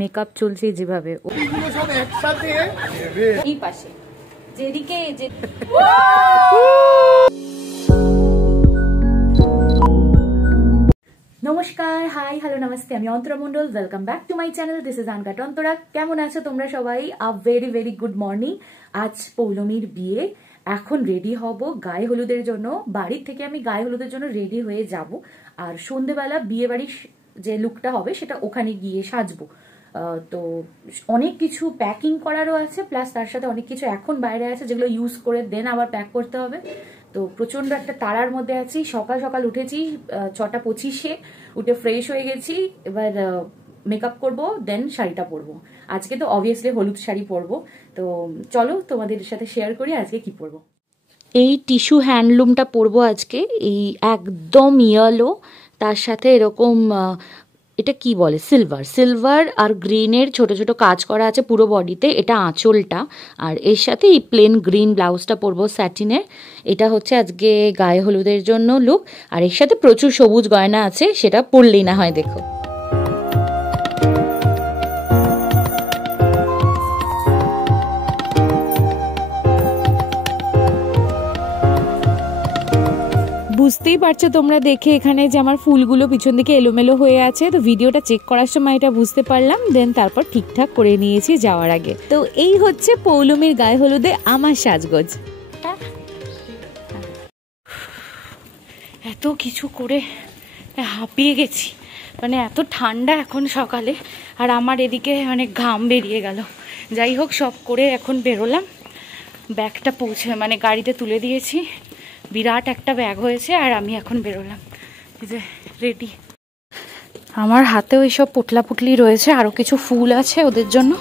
Makeup চলছে যেভাবে এই পাশে যেদিকে নমস্কার, হাই, হ্যালো, নমস্তে। আমি Antara Mondal. Welcome back to my channel. This is uncut Antara. কেমন আছো তোমরা সবাই? A very very good morning. আজ পৌলমীর বিয়ে। এখন রেডি হব গায়ে হলুদের জন্য। বাড়ির থেকে আমি গায়ে হলুদের জন্য রেডি হয়ে যাব, আর সন্ধেবেলা বিয়ে বাড়ির যে লুকটা হবে সেটা ওখানে গিয়ে সাজবো। তো অনেক কিছু প্যাকিং করারও আছে, প্লাস তার সাথে অনেক কিছু এখন বাইরে আছে যেগুলো ইউজ করে দেন আবার প্যাক করতে হবে। তো প্রচন্ড একটা তাড়ার মধ্যে আছি। সকাল সকাল উঠেছি 6:25-এ, উঠে ফ্রেশ হয়ে গেছি। এবার মেকআপ করব, দেন শাড়িটা পরবো। আজকে তো অবভিয়াসলি হলুদ শাড়ি পরবো। তো চলো তোমাদের সাথে শেয়ার করি আজকে কি পরবো। এই টিস্যু হ্যান্ডলুমটা পরবো আজকে, এই একদম ইয়েলো, তার সাথে এরকম এটা কি বলে, সিলভার আর গ্রিনের ছোট ছোট কাজ করা আছে পুরো বডিতে। এটা আঁচলটা, আর এর সাথে এই প্লেন গ্রিন ব্লাউজটা পরবো স্যাটিনের। এটা হচ্ছে আজকে গায়ে হলুদের জন্য লুক। আর এর সাথে প্রচুর সবুজ গয়না আছে, সেটা পরলেই না হয়। দেখো, বুঝতেই পারছো তোমরা দেখে এখানে যে আমার ফুলগুলো পিছন দিকে এলোমেলো হয়ে আছে। তো ভিডিওটা চেক করার সময় এটা বুঝতে পারলাম, দেন তারপর ঠিকঠাক করে নিয়েছি যাওয়ার আগে। তো এই হচ্ছে পৌলমীর গায়ে হলুদে আমার সাজগোজ। এত কিছু করে হাঁপিয়ে গেছি, মানে এত ঠান্ডা এখন সকালে, আর আমার এদিকে অনেক ঘাম বেরিয়ে গেল। যাই হোক, সব করে এখন বেরোলাম। ব্যাগটা মানে গাড়িতে তুলে দিয়েছি। বিরাট একটা ব্যাগ হয়েছে, আর আমি এখন বেরোলাম। এই যে রেডি। আমার হাতেও এইসব পুটলা পুটলি রয়েছে, আরো কিছু ফুল আছে ওদের জন্য।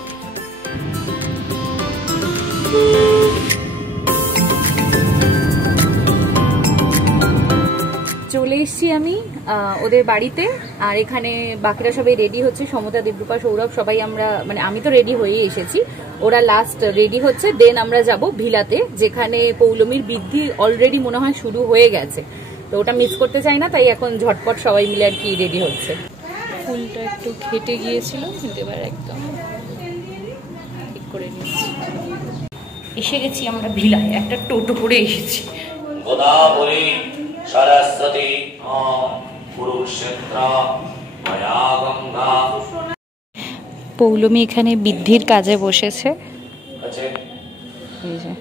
চলে এসছি আমি ওদের বাড়িতে, আর এখানে বাকিরা সবাই রেডি হচ্ছে। সমতা, দেবরূপা, সৌরভ সবাই আমরা, মানে আমি তো রেডি হয়েই এসেছি, ওরা লাস্ট রেডি হচ্ছে। দেন আমরা যাব ভিলাতে, যেখানে পৌলমীর বৃদ্ধি অলরেডি মনে হয় শুরু হয়ে গেছে। তো ওটা মিস করতে চাই না, তাই এখন ঝটপট সবাই মিলে আর কি রেডি হচ্ছে। ফুলটা একটু ঘেটে গিয়েছিল, কিন্তু এবার একদম ঠিক করে নিচ্ছি। এসে গেছি আমরা ভিলায়, একটা টোটো করে এসেছি। গোদাবরী সরস্বতী কুরুক্ষেত্র মায়া গঙ্গা। পৌলমী এখানে বৃদ্ধির কাজে বসেছে। এই যে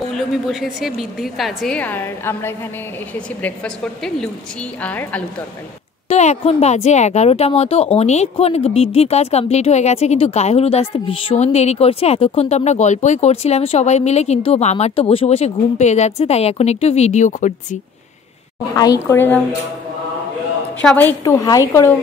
পৌলমী বসেছে বৃদ্ধির কাজে, আর আমরা এখানে এসেছি ব্রেকফাস্ট করতে, লুচি আর আলু তরকারি। তো এখন বাজে 11টা মতো। অনেকক্ষণ বৃদ্ধির কাজ কমপ্লিট হয়ে গেছে, কিন্তু গায়ে হলুদ আসতে ভীষণ দেরি করছে। এতক্ষণ তো আমরা গল্পই করছিলাম সবাই মিলে, কিন্তু আমার তো বসে বসে ঘুম পেয়ে যাচ্ছে, তাই এখন একটু ভিডিও করছি। হাই করে দাও সবাই, একটু হাই করো।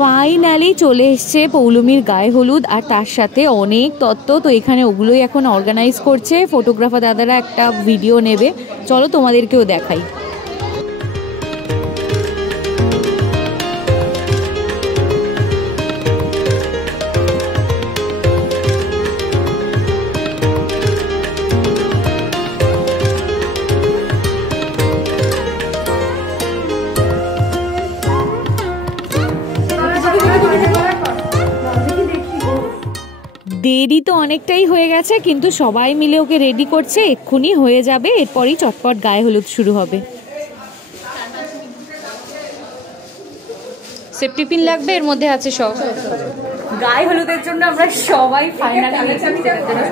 ফাইনালি চলে এসছে পৌলমীর গায়ে হলুদ, আর তার সাথে অনেক তত্ত্ব। তো এখানে ওগুলোই এখন অর্গানাইজ করছে। ফটোগ্রাফার দাদারা একটা ভিডিও নেবে, চলো তোমাদেরকেও দেখাই। দেরি তো অনেকটাই হয়ে গেছে, কিন্তু সবাই মিলে ওকে রেডি করছে। এক্ষুনি হয়ে যাবে, এরপরই চটপট গায়ে হলুদ শুরু হবে। সেফটি পিন লাগবে, এর মধ্যে আছে সব। গায়ে হলুদের জন্য আমরা সবাই ফাইনালি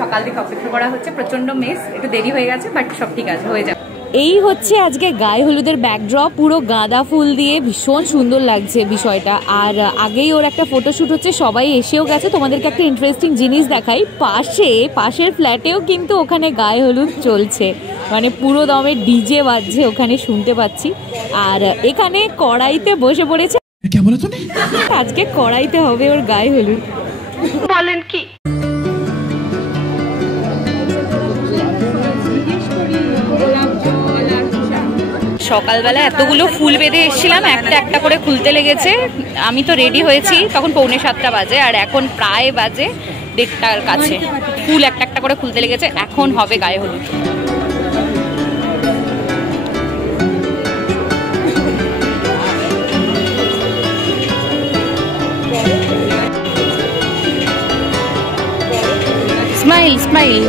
সকাল থেকে অপেক্ষা করা হচ্ছে। প্রচন্ড মেস, একটু দেরি হয়ে গেছে, বাট সব ঠিক আছে, হয়ে যাবে। এই হচ্ছে আজকে গায়ে হলুদের ব্যাকড্রপ, পুরো গাঁদা ফুল দিয়ে ভীষণ সুন্দর লাগছে বিষয়টা। আর আগেই ওর একটা ফটোশ্যুট হচ্ছে, সবাই এসেও গেছে। তোমাদেরকে একটা ইন্টারেস্টিং জিনিস দেখাই, পাশের ফ্ল্যাটেও কিন্তু ওখানে গায়ে হলুদ চলছে, মানে পুরো দমে ডিজে বাজছে, ওখানে শুনতে পাচ্ছি। আর এখানে কড়াইতে বসে পড়েছে। আজকে কড়াইতে হবে ওর গায়ে হলুদ। বলেন কি? সকালবেলা এতগুলো ফুল বেঁধে এসেছিলাম, একটা একটা করে খুলতে লেগেছে। আমি তো রেডি হয়েছি তখন 6:45 বাজে, আর এখন প্রায় বাজে 1:30টার কাছে। ফুল একটা একটা করে খুলতে লেগেছে, এখন হবে গায়ে হলুদ। Smile smile.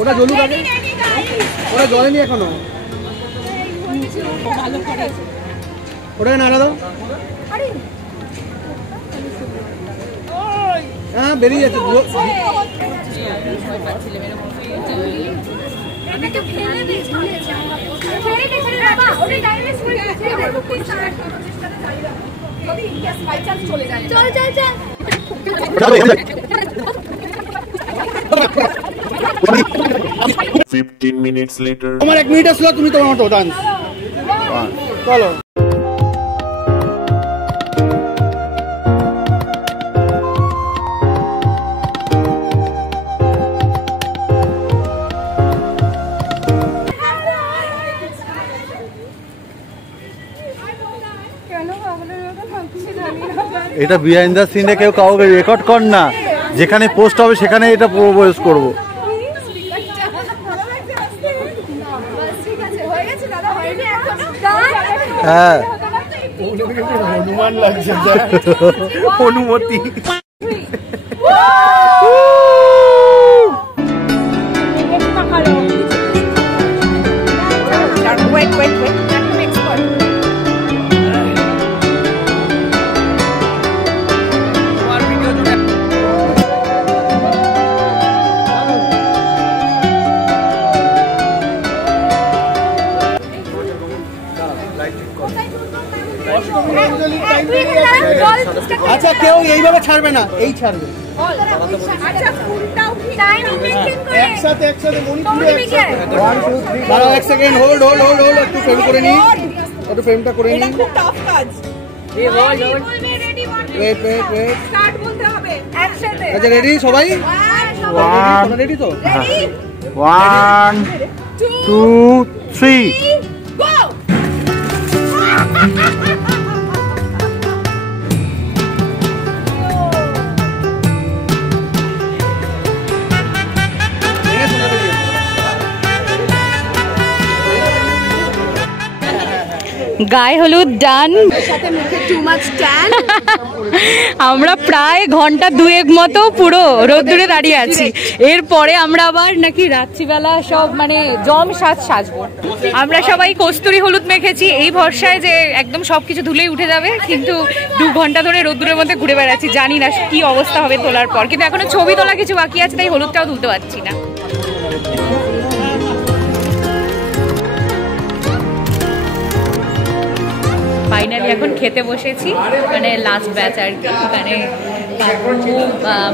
ওটা জলুক আগে, ওটা জলেনি এখনো, ওটাকে নাড়া দাও। হ্যাঁ বেরিয়ে যাচ্ছে। তোমার 1 মিনিট আসলো, তুমি তোমার মতো ডান্স চলো। এটা বিহাইন্ড দ্য সিনে কেউ কাউকে রেকর্ড কর না, যেখানে পোস্ট হবে সেখানে এটা প্রপোজ করব। হ্যাঁ হনুমান লাগছে, অনুমতি। আচ্ছা কেউ এইভাবে ছাড়বে না, এই ছাড়বে একসাথে একসাথে। দাঁড়াও 1 second, hold hold hold hold, একটু ফ্রেম করে নি, একটু ফ্রেমটা করে নি। আচ্ছা রেডি সবাই? রেডি তো? 1 2 3 গায়ে হলুদ ডান। আমরা প্রায় ঘন্টা 2 মতো পুরো রোদ্দুরে দাঁড়িয়ে আছি। এরপরে আমরা আবার নাকি রাত্রিবেলা সব মানে জম সাজবো। আমরা সবাই কস্তুরি হলুদ মেখেছি এই ভরসায় যে একদম সবকিছু ধুলেই উঠে যাবে, কিন্তু 2 ঘন্টা ধরে রোদ্দুরের মধ্যে ঘুরে বেড়াচ্ছি, জানি না কি অবস্থা হবে তোলার পর। কিন্তু এখনো ছবি তোলা কিছু বাকি আছে, তাই হলুদটাও তুলতে পারছি না। ফাইনালি এখন খেতে বসেছি, মানে লাস্ট ব্যাচ আর কি, মানে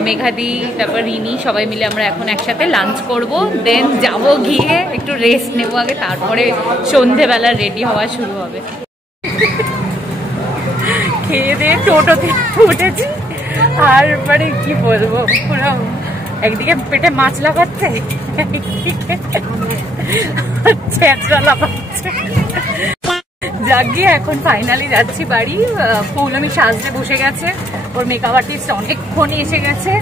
মেঘাদি তারপর রিনি সবাই মিলে আমরা এখন একসাথে লাঞ্চ করব, দেন যাব গিয়ে একটু রেস্ট নেব আগে, তারপরে সন্ধেবেলা রেডি হওয়া শুরু হবে। খেয়ে দিয়ে টোটোতে উঠেছি, আর মানে কি বলবো, পুরো একদিকে পেটে মাছ লাগাচ্ছে, জাগিয়ে এখন ফাইনালি যাচ্ছি বাড়ি। পৌলমী সাজতে বসে গেছে, ওর মেকআপ আর্টিস্ট অনেকক্ষণ এসে গেছে,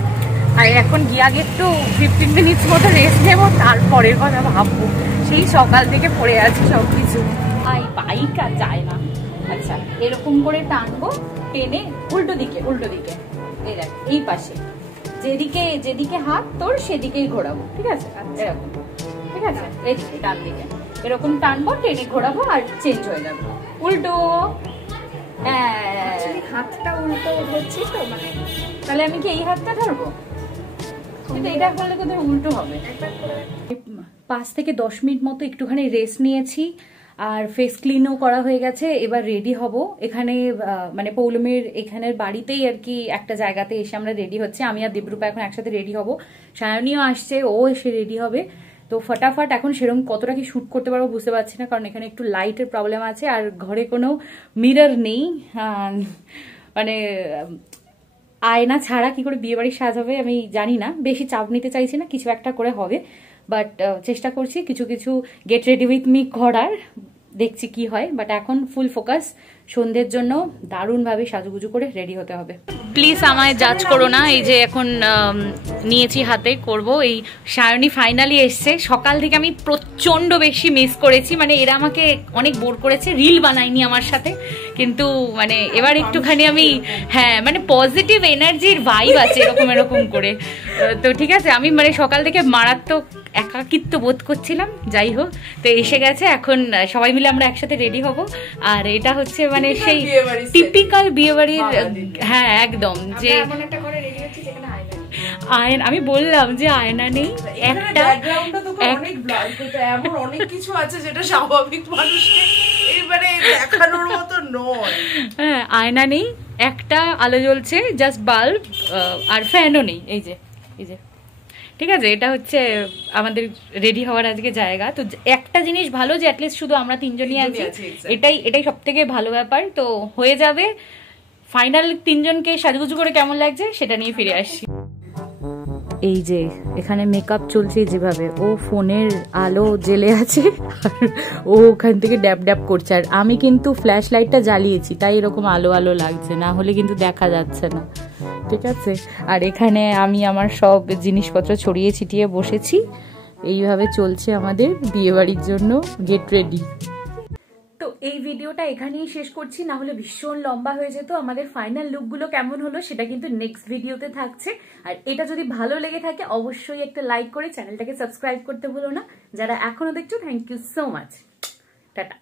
আর এখন গিয়ে আগে একটু 15 মিনিটস মতো রেস্ট নেবো, তারপরের কথা ভাববো। সেই সকাল থেকে পড়ে আছে সব কিছু। বাইক আর যায় না। আচ্ছা, এরকম করে টানবো, টেনে উল্টো দিকে এই দেখ, এই পাশে যেদিকে হাত তোর সেদিকেই ঘোরাবো, ঠিক আছে? এরকম, ঠিক আছে? এদিকে ডান দিকে এরকম টানবো, টেনে ঘোরাবো, আর চেঞ্জ হয়ে যাবে। উল্টো, হাতটা উল্টো হচ্ছে তো, মানে তাহলে আমি কি এই হাতটা ধরবো? কিন্তু এটা করলে কোথায় উল্টো হবে। 5 থেকে 10 মিনিট মতো একটুখানি রেস্ট নিয়েছি, আর ফেস ক্লিনও করা হয়ে গেছে। এবার রেডি হব। এখানে মানে পৌলমীর এখানের বাড়িতেই আর কি একটা জায়গাতে এসে আমরা রেডি হচ্ছে। আমি আর দেবরূপা এখন একসাথে রেডি হব, সায়নীও আসছে, ও এসে রেডি হবে। তো ফটাফট এখন সেরকম কতটা কি শ্যুট করতে পারবো বুঝতে পারছি না, কারণ এখানে একটু লাইটের প্রবলেম আছে, আর ঘরে কোনো মিরর নেই। মানে আয়না ছাড়া কি করে বিয়ে বাড়ির সাজ হবে আমি জানি না, বেশি চাপ নিতে চাইছি না, কিছু একটা করে হবে। বাট চেষ্টা করছি কিছু কিছু গেট রেডি উইথ মি করার, দেখছি কি হয়। বাট এখন ফুল ফোকাস সন্ধ্যের জন্য দারুণভাবে সাজুগুজু করে রেডি হতে হবে। প্লিজ আমায় জাজ করো না, এই যে এখন নিয়েছি হাতে করব। এই সায়নী ফাইনালি এসছে। সকাল থেকে আমি প্রচন্ড বেশি মিস করেছি, মানে এরা আমাকে অনেক বোর করেছে, রিল বানাইনি আমার সাথে, কিন্তু মানে এবার একটুখানি আমি, হ্যাঁ মানে পজিটিভ এনার্জির ভাইব আছে এরকম করে। তো ঠিক আছে, আমি মানে সকাল থেকে মারাত্মক একাকিত্ব বোধ করছিলাম, যাই হোক তো এসে গেছে। এখন সবাই মিলে আমরা একসাথে রেডি হব, আর এটা হচ্ছে মানে সেই টিপিক্যাল বিয়েবাড়ির, হ্যাঁ একদম, যে আমি বললাম যে আয়না নেই, একটা এমন অনেক কিছু আছে যেটা স্বাভাবিক মানুষকে এবারে দেখানোর মতো নয়। হ্যাঁ, আয়না নেই, একটা আলো জ্বলছে, জাস্ট বাল্ব, আর ফ্যানও নেই। এই যে ঠিক আছে, এটা হচ্ছে আমাদের রেডি হওয়ার আজকে জায়গা। তো একটা জিনিস ভালো যে অ্যাটলিস্ট শুধু আমরা তিনজনই আছি, এটাই সব থেকে ভালো ব্যাপার। তো হয়ে যাবে ফাইনাল। তিনজনকে সাজুগুজু করে কেমন লাগছে সেটা নিয়ে ফিরে আসছি। এই যে এখানে মেকআপ চলছে যেভাবে, ও ফোনের আলো জ্বেলে আছে আর ও ওখান থেকে ড্যাব ড্যাব করছে, আর আমি কিন্তু ফ্ল্যাশ লাইটটা জ্বালিয়েছি, তাই এরকম আলো আলো লাগছে, না হলে কিন্তু দেখা যাচ্ছে না, ঠিক আছে? আর এখানে আমি আমার সব জিনিসপত্র ছড়িয়ে ছিটিয়ে বসেছি। এইভাবে চলছে আমাদের বিয়েবাড়ির জন্য গেট রেডি। তো এই ভিডিওটা এখানেই শেষ করছি, না হলে ভীষণ লম্বা হয়ে যেত। আমাদের ফাইনাল লুকগুলো কেমন হলো সেটা কিন্তু নেক্সট ভিডিওতে থাকছে। আর এটা যদি ভালো লেগে থাকে অবশ্যই একটা লাইক করে চ্যানেলটাকে সাবস্ক্রাইব করতে ভুলো না। যারা এখনো দেখছো, thank you so much, tata.